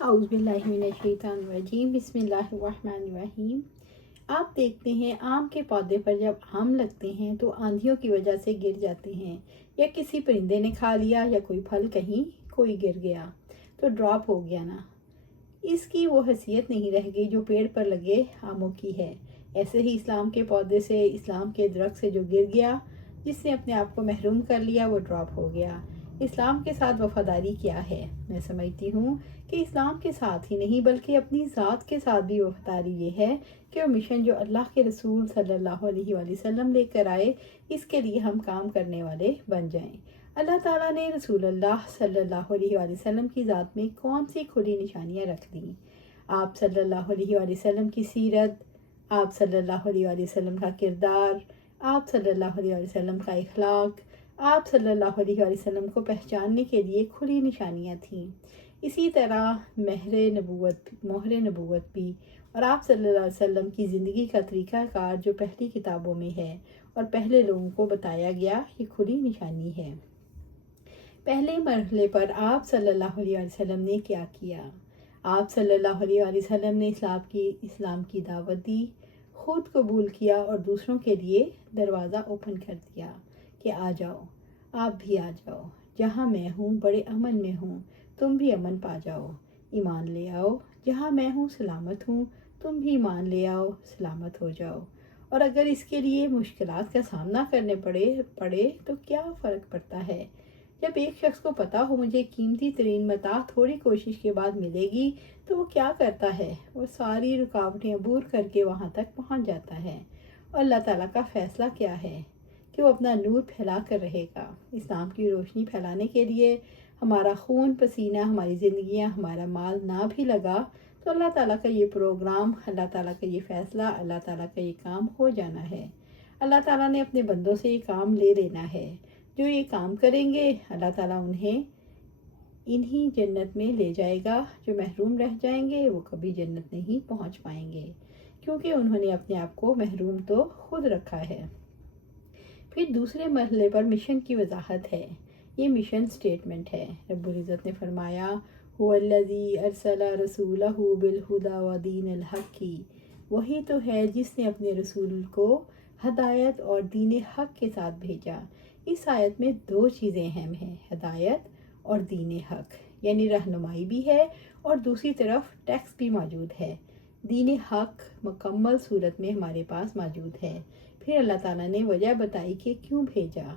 اعوذ باللہ من الشیطان الرجیم، بسم اللہ الرحمن الرحیم۔ آپ دیکھتے ہیں آم کے پودے پر جب آم لگتے ہیں تو آندھیوں کی وجہ سے گر جاتے ہیں، یا کسی پرندے نے کھا لیا، یا کوئی پھل کہیں کوئی گر گیا تو ڈراپ ہو گیا نا، اس کی وہ حیثیت نہیں رہ گئی جو پیڑ پر لگے آموں کی ہے۔ ایسے ہی اسلام کے پودے سے، اسلام کے درخت سے جو گر گیا، جس نے اپنے آپ کو محروم کر لیا، وہ ڈراپ ہو گیا۔ اسلام کے ساتھ وفاداری کیا ہے؟ میں سمجھتی ہوں کہ اسلام کے ساتھ ہی نہیں بلکہ اپنی ذات کے ساتھ بھی وفاداری یہ ہے کہ وہ مشن جو اللہ کے رسول صلی اللہ علیہ وآلہ وسلم لے کر آئے، اس کے لیے ہم کام کرنے والے بن جائیں۔ اللہ تعالیٰ نے رسول اللہ صلی اللہ علیہ وآلہ وسلم کی ذات میں کون سی کھلی نشانیاں رکھ دیں؟ آپ صلی اللہ علیہ وآلہ وسلم کی سیرت، آپ صلی اللہ علیہ وآلہ وسلم کا کردار، آپ صلی اللہ علیہ وآلہ وسلم کا اخلاق، آپ صلی اللہ علیہ وآلہ وسلم کو پہچاننے کے لیے کھلی نشانیاں تھیں۔ اسی طرح مہر نبوت بھی، اور آپ صلی اللہ علیہ وسلم کی زندگی کا طریقہ کار جو پہلی کتابوں میں ہے اور پہلے لوگوں کو بتایا گیا، یہ کھلی نشانی ہے۔ پہلے مرحلے پر آپ صلی اللہ علیہ وسلم نے کیا کیا؟ آپ صلی اللہ علیہ وسلم نے اسلام کی دعوت دی، خود قبول کیا اور دوسروں کے لیے دروازہ اوپن کر دیا کہ آ جاؤ، آپ بھی آ جاؤ، جہاں میں ہوں بڑے امن میں ہوں، تم بھی امن پا جاؤ، ایمان لے آؤ، جہاں میں ہوں سلامت ہوں، تم بھی ایمان لے آؤ، سلامت ہو جاؤ۔ اور اگر اس کے لیے مشکلات کا سامنا کرنے پڑے تو کیا فرق پڑتا ہے؟ جب ایک شخص کو پتا ہو مجھے قیمتی ترین متاع تھوڑی کوشش کے بعد ملے گی تو وہ کیا کرتا ہے؟ وہ ساری رکاوٹیں عبور کر کے وہاں تک پہنچ جاتا ہے۔ اور اللہ تعالیٰ کا فیصلہ کیا ہے کہ وہ اپنا نور پھیلا کر رہے گا۔ اسلام کی روشنی پھیلانے کے لیے ہمارا خون پسینہ، ہماری زندگیاں، ہمارا مال نہ بھی لگا تو اللہ تعالیٰ کا یہ پروگرام، اللہ تعالیٰ کا یہ فیصلہ، اللہ تعالیٰ کا یہ کام ہو جانا ہے۔ اللہ تعالیٰ نے اپنے بندوں سے یہ کام لے لینا ہے۔ جو یہ کام کریں گے اللہ تعالیٰ انہیں جنت میں لے جائے گا۔ جو محروم رہ جائیں گے وہ کبھی جنت نہیں پہنچ پائیں گے، کیونکہ انہوں نے اپنے آپ کو محروم تو خود رکھا ہے۔ پھر دوسرے مرحلے پر مشن کی وضاحت ہے۔ یہ مشن سٹیٹمنٹ ہے۔ رب العزت نے فرمایا، هو الذی ارسل رسولہ بالہدی ودین الحق، وہی تو ہے جس نے اپنے رسول کو ہدایت اور دین حق کے ساتھ بھیجا۔ اس آیت میں دو چیزیں اہم ہیں، ہدایت اور دین حق، یعنی رہنمائی بھی ہے اور دوسری طرف ٹیکسٹ بھی موجود ہے۔ دین حق مکمل صورت میں ہمارے پاس موجود ہے۔ پھر اللہ تعالیٰ نے وجہ بتائی کہ کیوں بھیجا،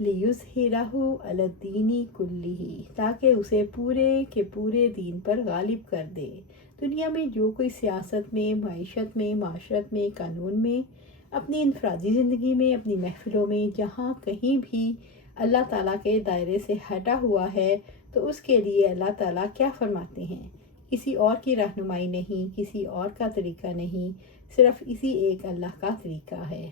لِیُظْہِرَہُ عَلَى الدِّینِ کُلِّہ، تاکہ اسے پورے کے پورے دین پر غالب کر دے۔ دنیا میں جو کوئی سیاست میں، معیشت میں، معاشرت میں، قانون میں، اپنی انفرادی زندگی میں، اپنی محفلوں میں، جہاں کہیں بھی اللہ تعالیٰ کے دائرے سے ہٹا ہوا ہے تو اس کے لیے اللہ تعالیٰ کیا فرماتے ہیں؟ کسی اور کی رہنمائی نہیں، کسی اور کا طریقہ نہیں، صرف اسی ایک اللہ کا طریقہ ہے۔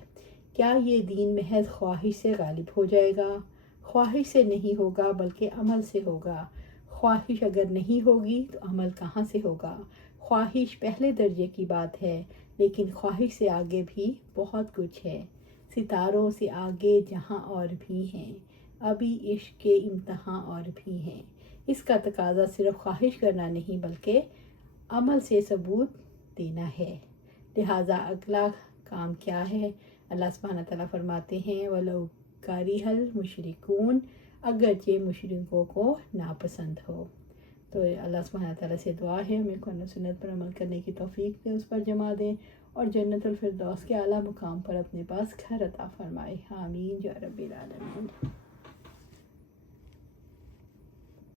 کیا یہ دین محض خواہش سے غالب ہو جائے گا؟ خواہش سے نہیں ہوگا بلکہ عمل سے ہوگا۔ خواہش اگر نہیں ہوگی تو عمل کہاں سے ہوگا؟ خواہش پہلے درجے کی بات ہے، لیکن خواہش سے آگے بھی بہت کچھ ہے۔ ستاروں سے آگے جہاں اور بھی ہیں، ابھی عشق کے امتحان اور بھی ہیں۔ اس کا تقاضا صرف خواہش کرنا نہیں بلکہ عمل سے ثبوت دینا ہے۔ لہٰذا اگلا کام کیا ہے؟ اللہ سبحانہ تعالیٰ فرماتے ہیں، وَلَوْ كَرِهَ الْمُشْرِكُونَ، اگرچہ مشرکوں کو ناپسند ہو۔ تو اللہ سبحانہ تعالیٰ سے دعا ہے ہمیں قرآن و سنت پر عمل کرنے کی توفیق دے، اس پر جمع دے اور جنت الفردوس کے اعلیٰ مقام پر اپنے پاس گھر عطا فرمائے۔ آمین یا رب العالمین۔